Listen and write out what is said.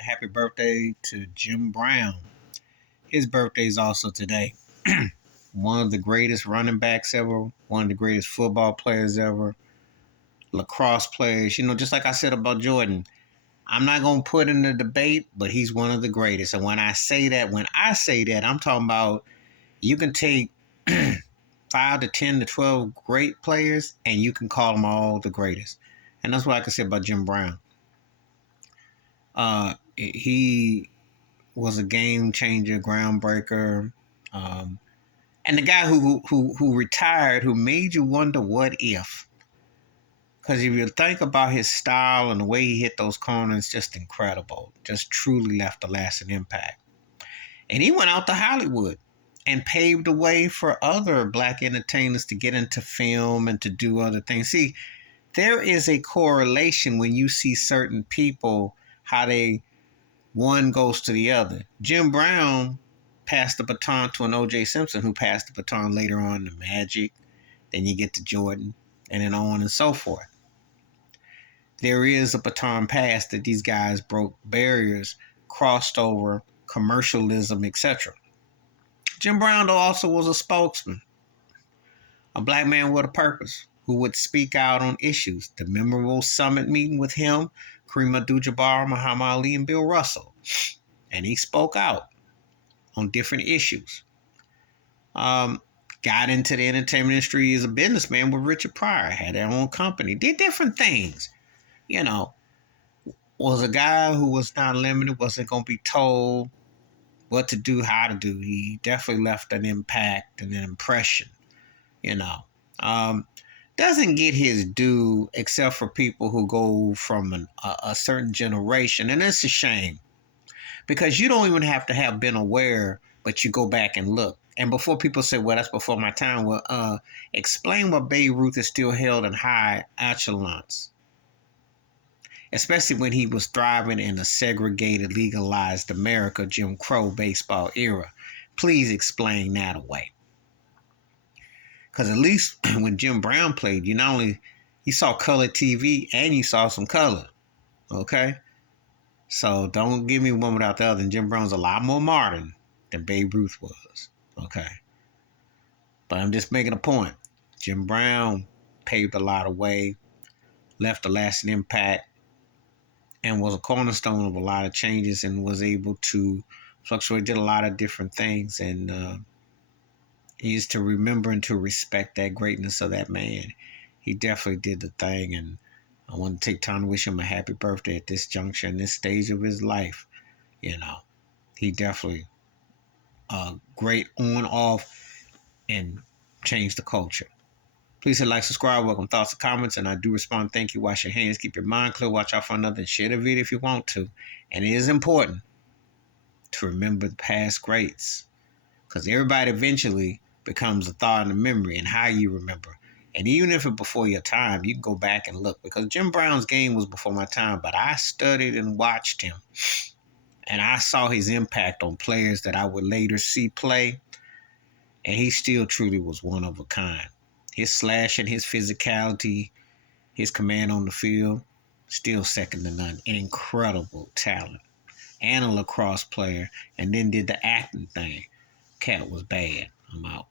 Happy birthday to Jim Brown. His birthday is also today. One of the greatest running backs ever, one of the greatest football players ever, lacrosse players. Just like I said about Jordan, I'm not going to put in the debate, but he's one of the greatest. And when I say that, I'm talking about you can take 5 to 10 to 12 great players and you can call them all the greatest. And that's what I can say about Jim Brown. He was a game changer, groundbreaker, and the guy who retired, who made you wonder what if. Because if you think about his style and the way he hit those corners, just incredible. Just truly left a lasting impact. And he went out to Hollywood and paved the way for other black entertainers to get into film and to do other things. See, there is a correlation when you see certain people, how one goes to the other. Jim Brown passed the baton to an O.J. Simpson, who passed the baton later on to Magic. Then you get to Jordan, and then on and so forth. There is a baton pass that these guys broke barriers, crossed over, commercialism, etc. Jim Brown, though, also was a spokesman, a black man with a purpose, who would speak out on issues. The memorable summit meeting with him, Kareem Abdul-Jabbar, Muhammad Ali, and Bill Russell. And he spoke out on different issues. Got into the entertainment industry as a businessman with Richard Pryor, had their own company, did different things. Was a guy who was not limited, wasn't going to be told what to do, how to do. He definitely left an impact and an impression, doesn't get his due except for people who go from a certain generation. And it's a shame because you don't even have to have been aware, but you go back and look. And before people say, well, that's before my time, well, explain why Babe Ruth is still held in high echelons, especially when he was thriving in a segregated, legalized America, Jim Crow baseball era. Please explain that away. Because at least when Jim Brown played, you saw color TV and you saw some color. Okay? So don't give me one without the other. And Jim Brown's a lot more modern than Babe Ruth was. Okay? But I'm just making a point. Jim Brown paved a lot of way, left a lasting impact, and was a cornerstone of a lot of changes and was able to fluctuate, did a lot of different things. And he is to remember and to respect that greatness of that man. He definitely did the thing, and I want to take time to wish him a happy birthday at this juncture, in this stage of his life. He definitely great on, off, and changed the culture. Please hit like, subscribe, welcome thoughts and comments, and I do respond. Thank you. Wash your hands, keep your mind clear, watch out for another, and share the video if you want to. And it is important to remember the past greats, because everybody eventually becomes a thought and a memory, and how you remember. And even if it's before your time, you can go back and look, because Jim Brown's game was before my time, but I studied and watched him, and I saw his impact on players that I would later see play, and he still truly was one of a kind. His slashing, his physicality, his command on the field, still second to none. An incredible talent. And a lacrosse player, and then did the acting thing. Cat was bad. I'm out.